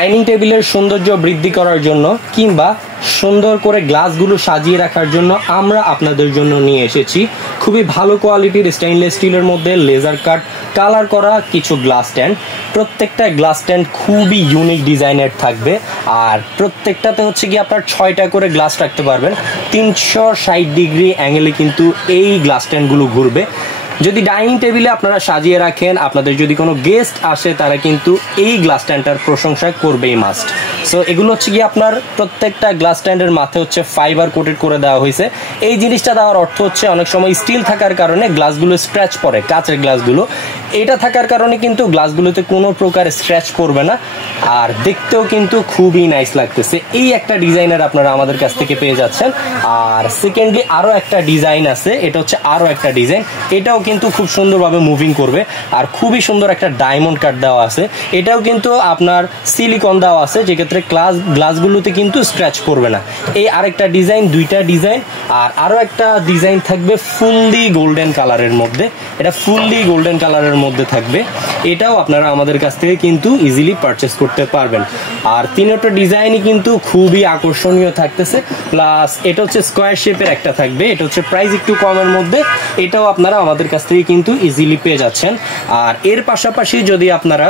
Dining টেবিলের সৌন্দর্য বৃদ্ধি করার জন্য কিংবা সুন্দর করে গ্লাসগুলো সাজিয়ে রাখার জন্য আমরা আপনাদের জন্য নিয়ে এসেছি খুবই ভালো কোয়ালিটির স্টেইনলেস স্টিলের মধ্যে লেজার কাট কালার করা কিছু গ্লাস স্ট্যান্ড। প্রত্যেকটা গ্লাস স্ট্যান্ড খুবই ইউনিক ডিজাইনের থাকবে আর প্রত্যেকটাতে হচ্ছে কি আপনার 6টা করে গ্লাস রাখতে পারবেন। 360 ডিগ্রি অ্যাঙ্গেলে কিন্তু এই গ্লাস স্ট্যান্ডগুলো ঘুরবে। যদি ডাইনিং টেবিলে আপনারা সাজিয়ে রাখেন, আপনাদের যদি কোনো গেস্ট আসে তারা কিন্তু এই গ্লাস স্ট্যান্ডটার প্রশংসা করবেই মাস্ট। সো এগুলো হচ্ছে কি আপনার প্রত্যেকটা গ্লাস স্ট্যান্ডের মাথায় হচ্ছে ফাইবার কোটেড করে দেওয়া হয়েছে। এই জিনিসটা দেওয়ার অর্থ হচ্ছে অনেক সময় স্টিল থাকার কারণে গ্লাসগুলো স্ক্র্যাচ পড়ে, কাঁচের গ্লাসগুলো। এটা থাকার কারণে কিন্তু গ্লাসগুলোতে কোনো প্রকার স্ক্র্যাচ পড়বে না আর দেখতেও কিন্তু খুবই নাইস লাগতেছে। এই একটা ডিজাইনের আপনারা আমাদের কাছ থেকে পেয়ে যাচ্ছেন। আর সেকেন্ডলি আরও একটা ডিজাইন আছে, এটা হচ্ছে আরও একটা ডিজাইন, এটাও কিন্তু খুব সুন্দরভাবে মুভিং করবে আর খুবই সুন্দর একটা ডায়মন্ড কাট দেওয়া আছে। এটাও কিন্তু আপনার সিলিকন দেওয়া আছে, যেক্ষেত্রে গ্লাসগুলোতে কিন্তু স্ক্র্যাচ করবে না। এই আরেকটা ডিজাইন, দুইটা ডিজাইন। আর আরও একটা ডিজাইন থাকবে ফুললি গোল্ডেন কালারের মধ্যে, এটা ফুললি গোল্ডেন কালারের মধ্যে থাকবে। এটাও আপনারা আমাদের কাছ থেকে কিন্তু ইজিলি পারচেস করতে পারবেন। আর তিনটা ডিজাইনই কিন্তু খুবই আকর্ষণীয় থাকতেছে। প্লাস এটা হচ্ছে স্কোয়ার শেপের একটা থাকবে, এটা হচ্ছে প্রাইস একটু কমের মধ্যে, এটাও আপনারা আমাদের কাছ থেকে কিন্তু ইজিলি পেয়ে যাচ্ছেন। আর এর পাশাপাশি যদি আপনারা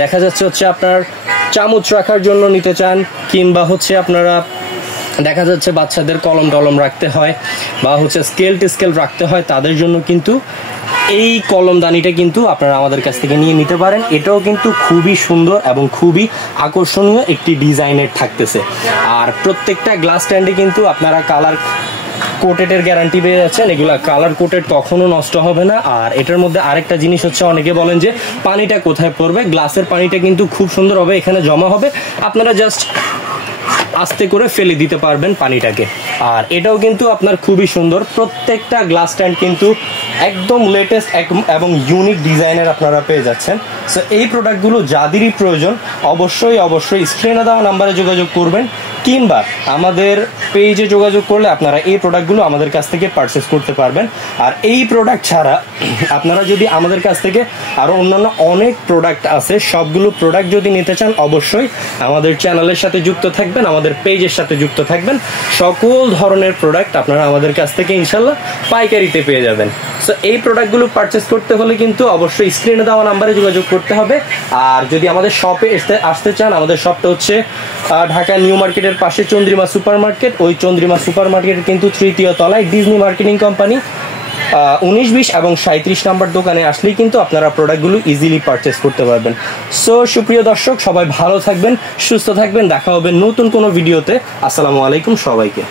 দেখা যাচ্ছে আপনার চামচ রাখার জন্য নিতে চান, কিংবা হচ্ছে আপনারা দেখা যাচ্ছে বাচ্চাদের কলম টলম রাখতে হয় বা হচ্ছে স্কেল টেস্কেল রাখতে হয়, তাদের জন্য কিন্তু এই কলমদানিটা কিন্তু আপনারা আমাদের কাছ থেকে নিয়ে নিতে পারেন। এটাও কিন্তু খুবই সুন্দর এবং খুবই আকর্ষণীয় একটি ডিজাইনের থাকতেছে। আর প্রত্যেকটা গ্লাস স্ট্যান্ডে কিন্তু আপনারা কালার কোটেডের গ্যারান্টি পেয়ে যাচ্ছেন। এগুলা কালার কোটেড কখনো নষ্ট হবে না। আর এটার মধ্যে আরেকটা জিনিস হচ্ছে, অনেকে বলেন যে পানিটা কোথায় পড়বে, গ্লাসের পানিটা কিন্তু খুব সুন্দরভাবে এখানে জমা হবে, আপনারা জাস্ট আস্তে করে ফেলে দিতে পারবেন পানিটাকে। আর এটাও কিন্তু আপনার খুবই সুন্দর। প্রত্যেকটা গ্লাস স্ট্যান্ড কিন্তু একদম লেটেস্ট এবং ইউনিক ডিজাইনের আপনারা পেয়ে যাচ্ছেন। সো এই প্রোডাক্টগুলো যাদেরই প্রয়োজন অবশ্যই স্ক্রিনে দেওয়া নাম্বারে যোগাযোগ করবেন, কিংবা আমাদের পেজে যোগাযোগ করলে আপনারা এই প্রোডাক্টগুলো আমাদের কাছ থেকে পারচেস করতে পারবেন। আর এই প্রোডাক্ট ছাড়া আপনারা যদি আমাদের কাছ থেকে আরও অন্যান্য অনেক প্রোডাক্ট আছে, সবগুলো প্রোডাক্ট যদি নিতে চান অবশ্যই আমাদের চ্যানেলের সাথে যুক্ত থাকবেন, আমাদের পেজের সাথে যুক্ত থাকবেন। সকল ধরনের প্রোডাক্ট আপনারা আমাদের কাছ থেকে ইনশাল্লাহ পাইকারিতে পেয়ে যাবেন। সো এই প্রোডাক্টগুলো পারচেস করতে হলে কিন্তু অবশ্যই স্ক্রিনে দেওয়া নাম্বারে যোগাযোগ করতে হবে। আর যদি আমাদের শপে আসতে চান, আমাদের শপটা হচ্ছে ঢাকা নিউ মার্কেটের পাশে চন্দ্রিমা সুপার মার্কেট। ওই চন্দ্রিমা সুপার মার্কেটের কিন্তু 3য় তলায় ডিজনি মার্কেটিং কোম্পানি 19, 20 এবং 37 নাম্বার দোকানে আসলেই কিন্তু আপনারা প্রোডাক্টগুলো ইজিলি পারচেস করতে পারবেন। সো সুপ্রিয় দর্শক, সবাই ভালো থাকবেন, সুস্থ থাকবেন, দেখা হবে নতুন কোনো ভিডিওতে। আসসালামু আলাইকুম সবাইকে।